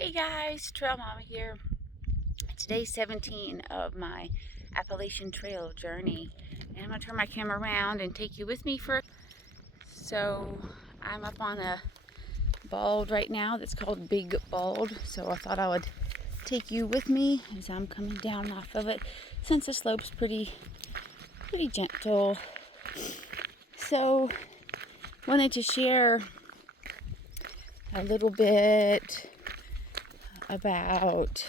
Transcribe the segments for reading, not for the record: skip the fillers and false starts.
Hey guys, Trail Mama here. Today's 17 of my Appalachian Trail journey, and I'm gonna turn my camera around and take you with me So I'm up on a bald right now that's called Big Bald. So I thought I would take you with me as I'm coming down off of it, since the slope's pretty gentle. So wanted to share a little bit about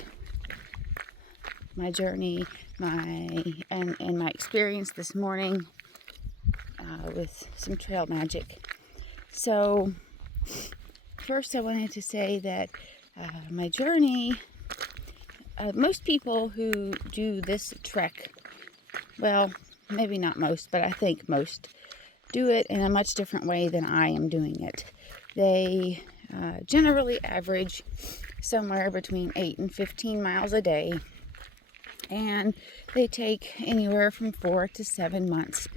my journey, and my experience this morning with some trail magic. So first I wanted to say that my journey, most people who do this trek, well, maybe not most, but I think most do it in a much different way than I am doing it. They generally average somewhere between 8 and 15 miles a day, and they take anywhere from 4 to 7 months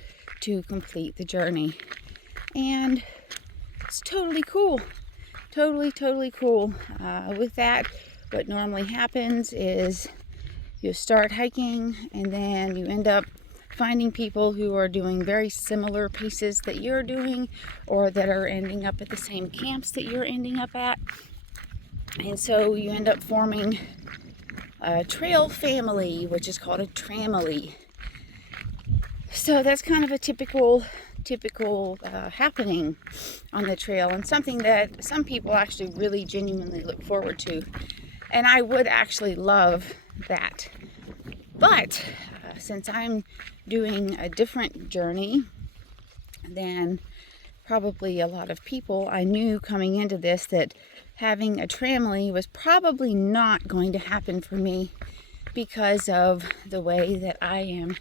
to complete the journey. And it's totally cool. Totally cool. With that, what normally happens is you start hiking and then you end up finding people who are doing very similar paces that you're doing, or that are ending up at the same camps that you're ending up at. And so you end up forming a trail family, which is called a tramily. So that's kind of a typical happening on the trail, and something that some people actually really genuinely look forward to. And I would actually love that. But since I'm doing a different journey than probably a lot of people, I knew coming into this that having a tramily was probably not going to happen for me, because of the way that I am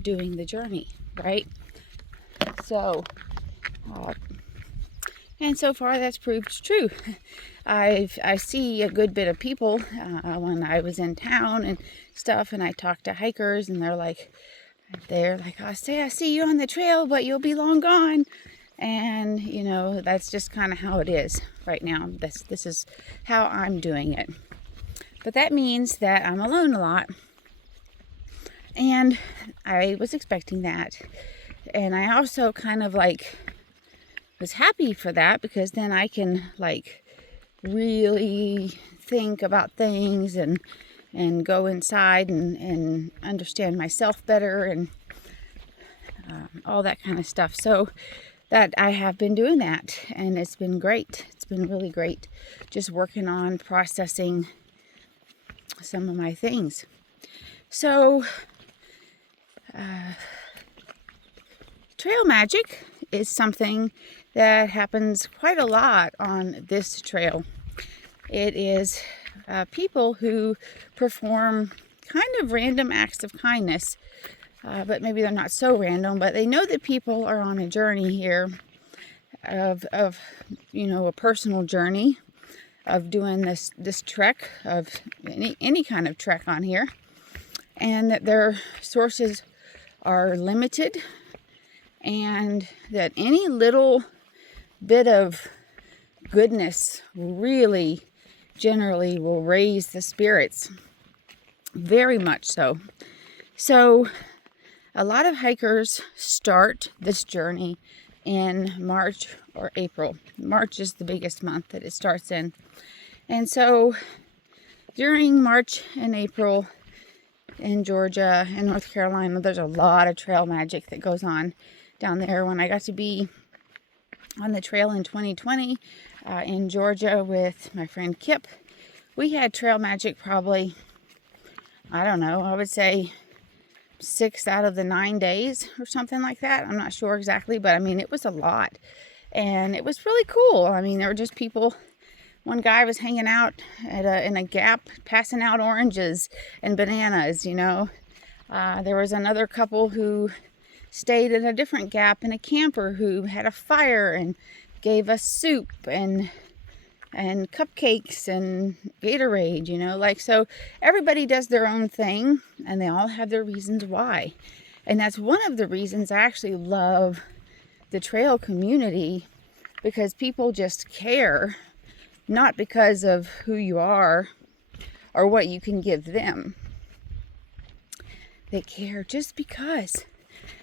doing the journey, right? So, and so far that's proved true. I see a good bit of people when I was in town and stuff, and I talk to hikers, and they're like, I see you on the trail, but you'll be long gone. And that's just kind of how it is right now. This is how I'm doing it. But that means that I'm alone a lot, and I was expecting that. And I also kind of was happy for that, because then I can really think about things and go inside and understand myself better, and all that kind of stuff. So that I have been doing that, and it's been great. It's been really great, just working on processing some of my things. So trail magic is something that happens quite a lot on this trail. It is people who perform kind of random acts of kindness, but maybe they're not so random, but they know that people are on a journey here of a personal journey of doing this trek, of any kind of trek on here, and that their sources are limited, and that any little bit of goodness really generally will raise the spirits, very much so. So a lot of hikers start this journey in March or April. March is the biggest month that it starts in. And so during March and April in Georgia and North Carolina, there's a lot of trail magic that goes on down there. When I got to be on the trail in 2020 in Georgia with my friend Kip, we had trail magic probably, I don't know, I would say 6 out of the 9 days or something like that. I'm not sure exactly, but I mean, it was a lot, and it was really cool. I mean, there were just people. One guy was hanging out in a gap, passing out oranges and bananas. There was another couple who stayed in a different gap in a camper, who had a fire and gave us soup and cupcakes and Gatorade, so everybody does their own thing, and they all have their reasons why. And that's one of the reasons I actually love the trail community, because people just care not because of who you are or what you can give them. They care just because.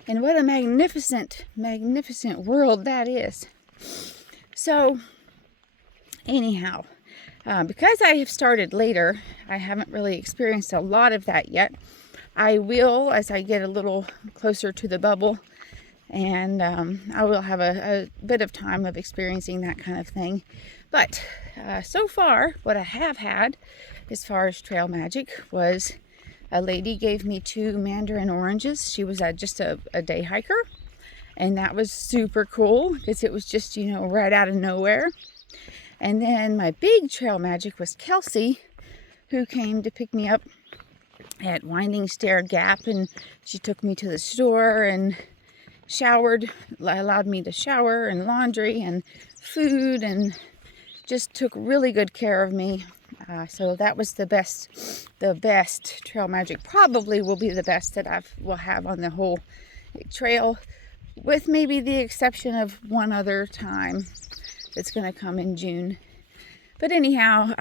And what a magnificent, magnificent world that is. So, anyhow, because I have started later, I haven't really experienced a lot of that yet. I will as I get a little closer to the bubble, and I will have a bit of time of experiencing that kind of thing. But so far, what I have had as far as trail magic was a lady gave me 2 mandarin oranges. She was just a day hiker, and that was super cool because it was just, right out of nowhere. And then my big trail magic was Kelsey, who came to pick me up at Winding Stair Gap, and she took me to the store and showered, allowed me to shower and laundry and food, and just took really good care of me. So that was the best trail magic. Probably will be the best that I will have on the whole trail, with maybe the exception of one other time that's going to come in June. But anyhow,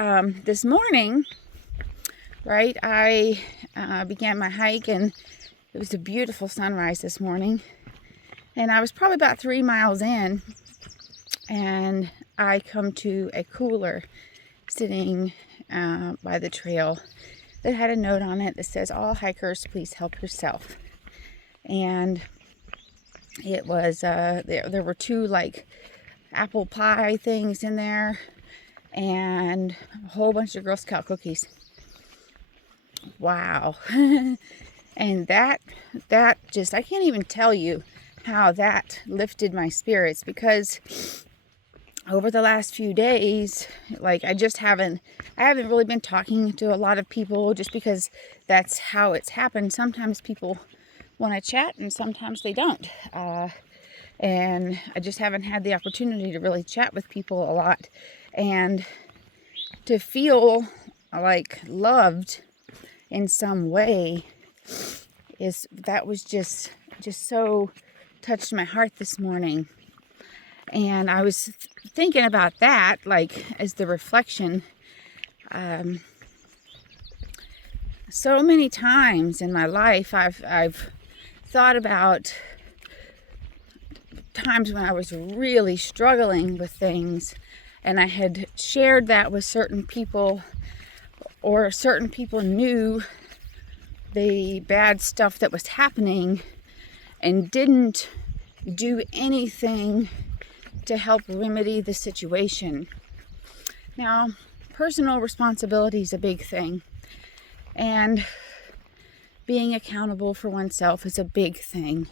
this morning, right, I began my hike, and it was a beautiful sunrise this morning. And I was probably about 3 miles in, and I come to a cooler sitting by the trail that had a note on it that says, "All hikers, please help yourself." And it was, there were 2 like apple pie things in there, and a whole bunch of Girl Scout cookies. Wow. And that just, I can't even tell you how that lifted my spirits, because over the last few days, like I haven't really been talking to a lot of people, just because that's how it's happened. Sometimes people want to chat and sometimes they don't. And I just haven't had the opportunity to really chat with people a lot, and to feel like loved in some way that was just so touched my heart this morning. And I was thinking about that, like, as the reflection. So many times in my life, I've thought about times when I was really struggling with things, and I had shared that with certain people, or certain people knew the bad stuff that was happening and didn't do anything to help remedy the situation. Now, personal responsibility is a big thing, and being accountable for oneself is a big thing.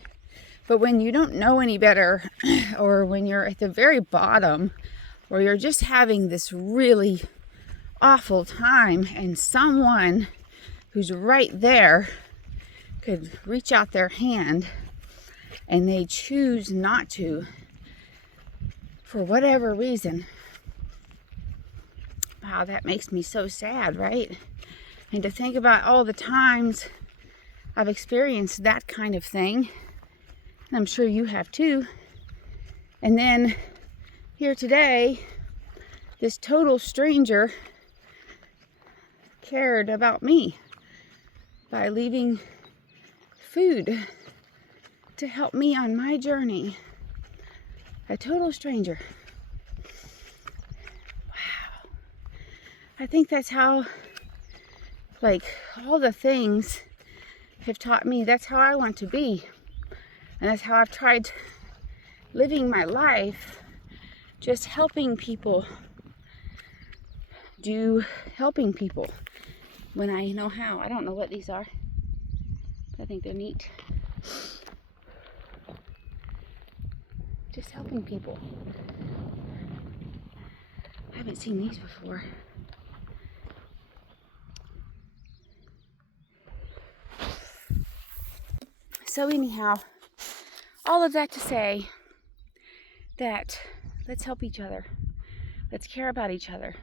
But when you don't know any better, or when you're at the very bottom, or you're just having this really awful time, and someone who's right there could reach out their hand and they choose not to, for whatever reason, wow, that makes me so sad, right? And to think about all the times I've experienced that kind of thing, and I'm sure you have too. And then here today, this total stranger cared about me by leaving food to help me on my journey. A total stranger. Wow. I think that's how, like, all the things have taught me that's how I want to be. And that's how I've tried living my life, just helping people, helping people when I know how. I don't know what these are, but I think they're neat. Just helping people. I haven't seen these before. So anyhow, all of that to say that let's help each other. Let's care about each other.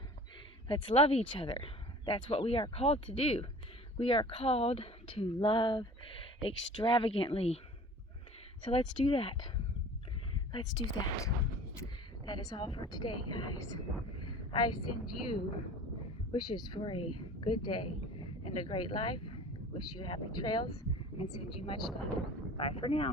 Let's love each other. That's what we are called to do. We are called to love extravagantly. So let's do that. Let's do that. That is all for today, guys. I send you wishes for a good day and a great life. Wish you happy trails and send you much love. Bye for now.